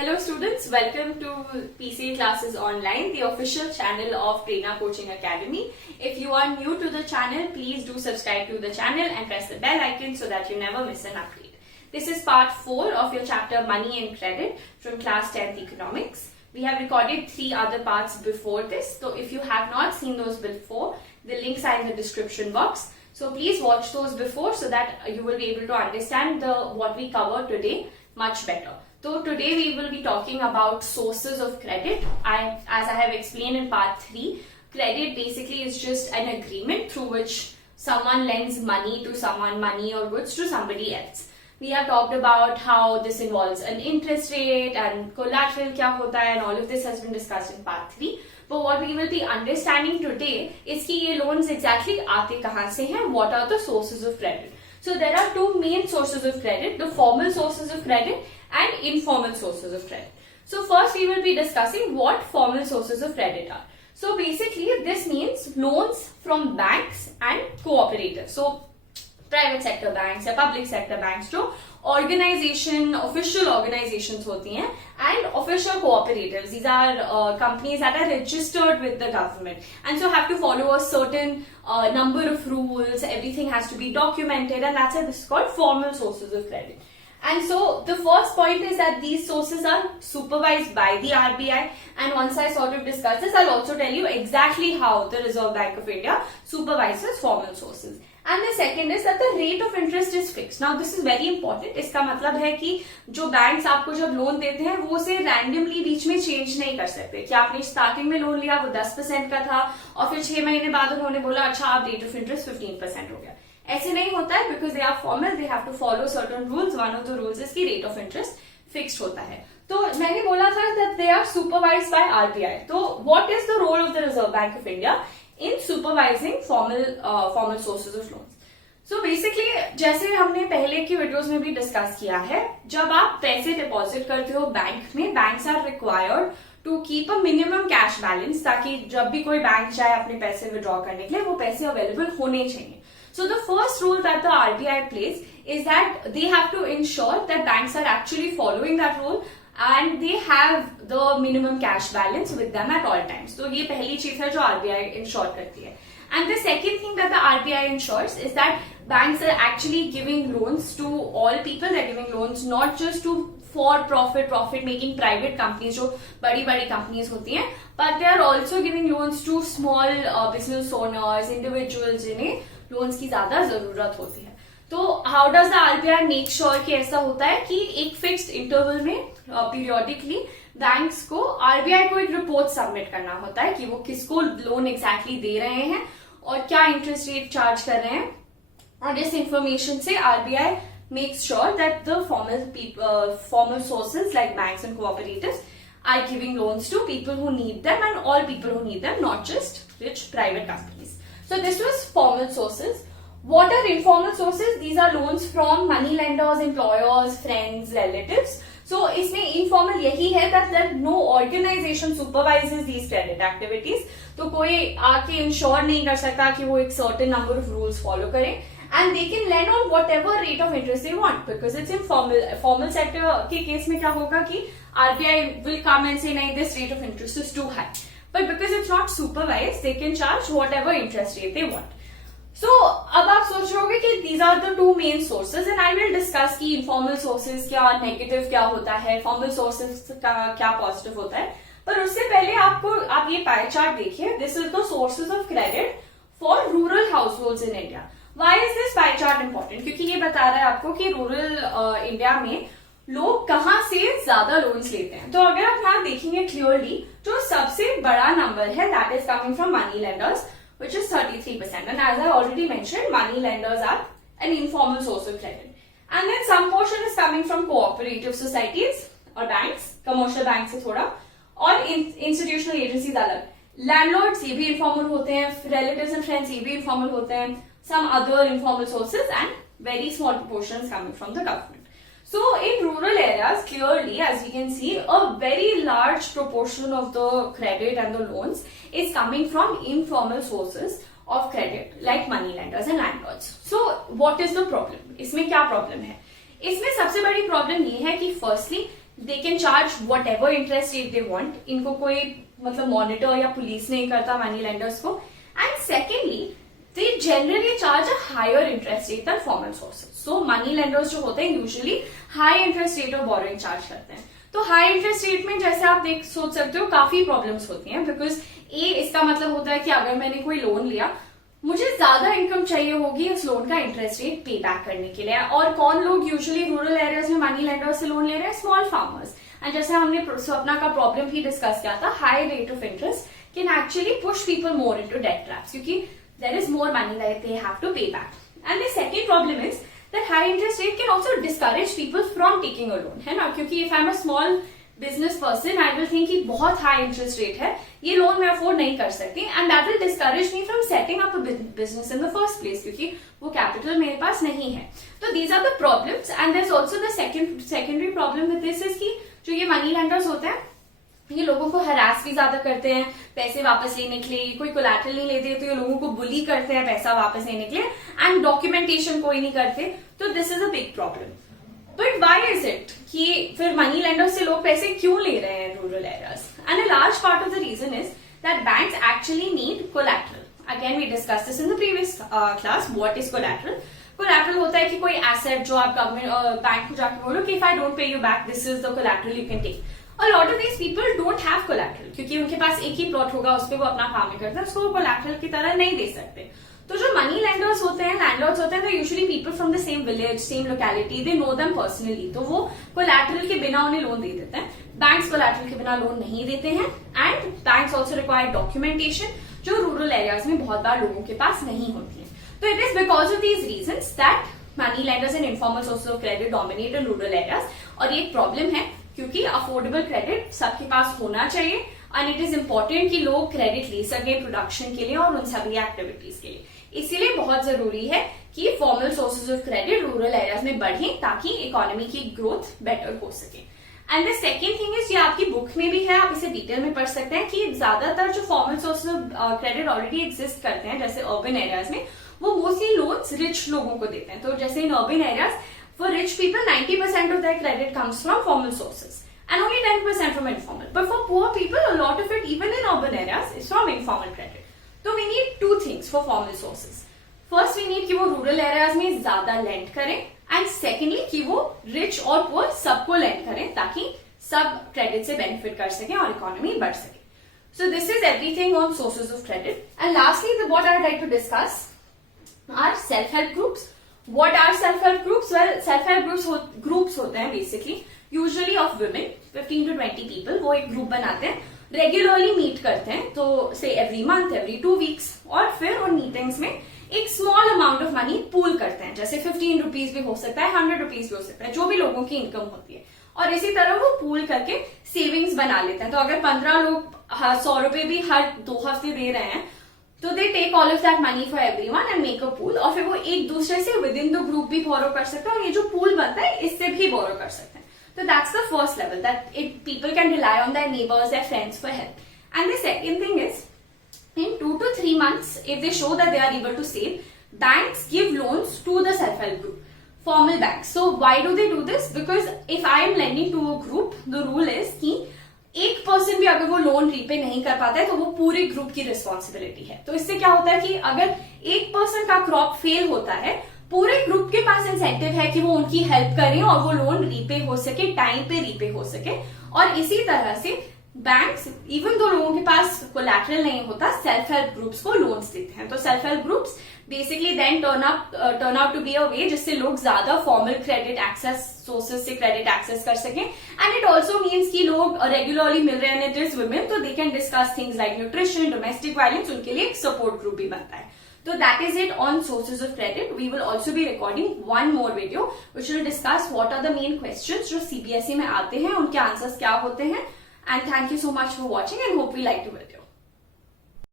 Hello students, welcome to PCA Classes Online, the official channel of Prerna Coaching Academy. If you are new to the channel, please do subscribe to the channel and press the bell icon so that you never miss an update. This is part 4 of your chapter Money and Credit from class 10th Economics. We have recorded 3 other parts before this, so if you have not seen those before, the links are in the description box. So please watch those before so that you will be able to understand what we cover today much better. So today we will be talking about sources of credit. As I have explained in part 3, credit basically is just an agreement through which someone lends money to someone, money or goods to somebody else. We have talked about how this involves an interest rate and collateral kya hota hai, and all of this has been discussed in part 3. But what we will be understanding today is कि ये loans exactly आते कहाँ से हैं, what are the sources of credit. So there are 2 main sources of credit, the formal sources of credit and informal sources of credit. So first we will be discussing what formal sources of credit are. So basically this means loans from banks and cooperatives. So private sector banks या public sector banks जो organization, official organizations होती हैं and official cooperatives. These are companies that are registered with the government and so have to follow a certain number of rules. Everything has to be documented, and that's why this is called formal sources of credit. And so the first point is that these sources are supervised by the RBI, and once I sort of discuss this, I'll also tell you exactly how the Reserve Bank of India supervises formal sources. And the second is that the rate of interest is fixed. Now this is very important. इसका मतलब है कि जो banks आपको जब loan देते हैं वो उसे रैंडमली बीच में चेंज नहीं कर सकते कि आपने स्टार्टिंग में लोन लिया वो 10% का था और फिर 6 महीने बाद उन्होंने बोला अच्छा आप रेट ऑफ इंटरेस्ट 15% हो गया. ऐसे नहीं होता है because they are formal, they have to follow certain rules. One of the rules is की रेट ऑफ इंटरेस्ट फिक्स्ड होता है. तो मैंने बोला था that they are supervised by RBI. तो what is the role of the Reserve Bank of India in supervising formal sources of loans. So basically जैसे हमने पहले की वीडियोस में भी डिस्कस किया है, जब आप पैसे डिपॉजिट करते हो बैंक में, banks are required to keep a minimum cash balance ताकि जब भी कोई बैंक चाहे अपने पैसे विड्रॉ करने के लिए वो पैसे अवेलेबल होने चाहिए. So the first rule that the RBI plays is that they have to ensure that banks are actually following that rule and they have the minimum cash balance with them at all times. So ये पहली चीज है जो RBI ensure करती है. And the second thing that the RBI ensures is that banks are actually giving loans to all people. They're giving loans not just to for profit making private companies जो बड़ी बड़ी companies होती हैं, but they are also giving loans to small business owners, individuals जिन्हें loans की ज्यादा जरूरत होती है. तो how does the RBI make sure कि ऐसा होता है कि एक फिक्स्ड इंटरवल में पीरियोडिकली बैंक्स को आरबीआई को एक रिपोर्ट सबमिट करना होता है कि वो किसको लोन एग्जैक्टली दे रहे हैं और क्या इंटरेस्ट रेट चार्ज कर रहे हैं. और इस इंफॉर्मेशन से RBI makes sure that the formal sources like banks and cooperatives are giving loans to people who need them and all people who need them, not just rich private companies. So this was formal sources. What are informal sources? These are loans from money lenders, employers, friends, relatives. So इसमें informal यही है that no organization supervises these credit activities. तो कोई आके ensure नहीं कर सकता कि वो एक certain number of rules follow करें. And they can lend on whatever rate of interest they want because it's informal. Formal sector के केस में क्या होगा कि RBI will come and say नहीं this rate of interest is too high. But because it's not supervised, they can charge whatever interest rate they want. So अब आप सोच रहे होगे कि these are the 2 main sources and I will discuss कि informal sources क्या negative क्या होता है, formal sources का क्या positive होता है. पर उससे पहले आप ये pie chart देखिए. This is the sources of credit for rural households in India. Why is this pie chart important? क्योंकि ये बता रहा है आपको कि रूरल इंडिया में लोग कहाँ से ज्यादा लोन्स लेते हैं. तो अगर आप यहाँ देखेंगे क्लियरली जो सबसे बड़ा नंबर है that is coming from money lenders which is 33%. And as I already mentioned, money lenders are an informal source of credit. And then some portion is coming from cooperative societies or banks, commercial banks से थोड़ा, और institutional agencies अलग. Landlords ये भी informal होते हैं, relatives and friends ये भी informal होते हैं, some other informal sources and very small proportions coming from the government. So in rural areas, clearly, as we can see, a very large proportion of the credit and the loans is coming from informal sources of credit, like money lenders and landlords. So what is the problem? इसमें क्या problem है? इसमें सबसे बड़ी problem ये है कि firstly, they can charge whatever interest rate they want. इनको कोई मतलब मॉनिटर या पुलिस नहीं करता मनी लेंडर्स को. And secondly they generally charge a higher interest rate than formal sources. So money lenders जो होते हैं usually high interest rate of borrowing charge करते हैं. तो हाई इंटरेस्ट रेट में जैसे आप सोच सकते हो काफी प्रॉब्लम्स होती हैं. बिकॉज इसका मतलब होता है कि अगर मैंने कोई लोन लिया, मुझे ज्यादा इनकम चाहिए होगी उस लोन का इंटरेस्ट रेट पे बैक करने के लिए. और कौन लोग यूजुअली रूरल एरियाज में मनी लेंडर्स से लोन ले रहे हैं? Small farmers. एंड जैसे हमने स्वप्ना का प्रॉब्लम भी डिस्कस किया था, high rate of interest can actually push people more into debt traps, क्योंकि there is more money that they have to pay back. And the second problem is that high interest rate can also discourage people from taking a loan, है ना. क्योंकि if I am a small business person, I will think कि बहुत high interest rate है, ये loan मैं afford नहीं कर सकती, and that will discourage me from setting up a business in the first place, क्योंकि वो कैपिटल मेरे पास नहीं है. तो these are the problems. And there is also the secondary problem with this is कि जो ये मनी लेंडर्स होते हैं, ये लोगों को हरास भी ज्यादा करते हैं पैसे वापस लेने के लिए. कोई कोलैटरल नहीं लेते तो ये लोगों को बुली करते हैं पैसा वापस लेने के लिए, एंड डॉक्यूमेंटेशन कोई नहीं करते. तो this is a big problem. But why is it कि फिर मनी लेंडर्स से लोग पैसे क्यों ले रहे हैं rural areas? And a large part of the region is that banks actually need collateral. Again we discuss this in the previous class. What is collateral? Collateral होता है कि कोई एसेट जो आप गवर्नमेंट बैंक को जाकर बोलो कि if I don't pay you back, this is the collateral you can take. A lot of these people don't have collateral, क्योंकि उनके पास एक ही प्लॉट होगा, उस पर वो अपना काम करते हैं, उसको वो कोलैटरल की तरह नहीं दे सकते. तो जो मनी लेंडर्स होते हैं, लैंडलॉर्ड्स होते हैं, तो usually people from the same village, same locality, they know them personally. तो वो कोलैटरल के बिना उन्हें लोन दे देते हैं. बैंक्स कोलैटरल के बिना लोन नहीं देते हैं. And banks also require documentation, जो रूरल एरियाज में बहुत बार लोगों के पास नहीं होती है. तो it is because of these reasons that money lenders and informal sources of credit dominate in rural areas. और ये एक प्रॉब्लम है, क्योंकि अफोर्डेबल क्रेडिट सबके पास होना चाहिए, एंड इट इज इंपॉर्टेंट कि लोग क्रेडिट ले सके प्रोडक्शन के लिए और उन सभी एक्टिविटीज के लिए. इसीलिए बहुत जरूरी है कि formal sources of credit rural areas में बढ़े, ताकि इकोनॉमी की ग्रोथ बेटर हो सके. And the second thing is, ये आपकी बुक में भी है, आप इसे डिटेल में पढ़ सकते हैं, कि ज्यादातर जो formal sources of credit already exist करते हैं, जैसे अर्बन एरियाज में, वो मोस्टली लोन्स रिच लोगों को देते हैं. तो जैसे in urban areas, for rich people, 90% of their credit comes from formal sources and only 10% from informal. But for poor people, a lot of it, even in urban areas, is from informal credit. So we need two things for formal sources. First, we need कि वो rural areas में ज्यादा lend करें, and secondly कि वो rich और poor सबको lend करें, ताकि सब credit से benefit कर सकें और economy बढ़ सके. So this is everything on sources of credit. And lastly, what I'd like to discuss are self-help groups. What are self-help groups? Well, self-help groups होते हैं basically, usually of women, 15 to 20 people. वो एक group बनाते हैं, regularly meet करते हैं, तो से एवरी मंथ, एवरी 2 weeks, और फिर उन मीटिंग्स में एक small amount of money pool करते हैं. जैसे 15 रुपीज भी हो सकता है, 100 रुपीज भी हो सकता है, जो भी लोगों की इनकम होती है. और इसी तरह वो पूल करके सेविंग्स बना लेते हैं. तो अगर 15 लोग 100 रुपए भी हर 2 हफ्ते दे रहे हैं, तो they take all of that money for everyone and make a pool. और फिर वो एक दूसरे से विद इन द ग्रुप भी बोरो कर सकते हैं, और ये जो पूल बनता है इससे भी बोरो कर सकते हैं. तो that's the first level, that it people can rely on their neighbours, their friends for help. And the second thing is, in 2 to 3 months, if they show that they are able to save, banks give loans to the self-help group, formal banks. So why do they do this? Because if I am lending to a group, the rule is कि एक person भी अगर वो loan repay नहीं कर पाता है, तो वो पूरे ग्रुप की रिस्पॉन्सिबिलिटी है. तो इससे क्या होता है कि अगर एक पर्सन का क्रॉप फेल होता है, पूरे ग्रुप के पास इंसेंटिव है कि वो उनकी हेल्प करें और वो लोन रीपे हो सके, टाइम पे रीपे हो सके. और इसी तरह से बैंक्स, इवन दो लोगों के पास कोलैटरल नहीं होता, सेल्फ हेल्प ग्रुप्स को लोन्स देते हैं. तो self help groups basically then turn out to be a way जिससे लोग ज्यादा फॉर्मल क्रेडिट एक्सेस सोर्सेज से क्रेडिट एक्सेस कर सकें. एंड इट ऑल्सो मीन्स कि लोग रेगुलरली मिल रहे हैं, इट इज वुमेन, तो they can discuss things like nutrition, domestic violence, उनके लिए एक सपोर्ट ग्रुप भी बनता है. So that is it on sources of credit. We will also be recording one more video which will discuss what are the main questions जो CBSE में आते हैं, उनके आंसर्स क्या होते हैं. And thank you so much for watching and hope we liked the video.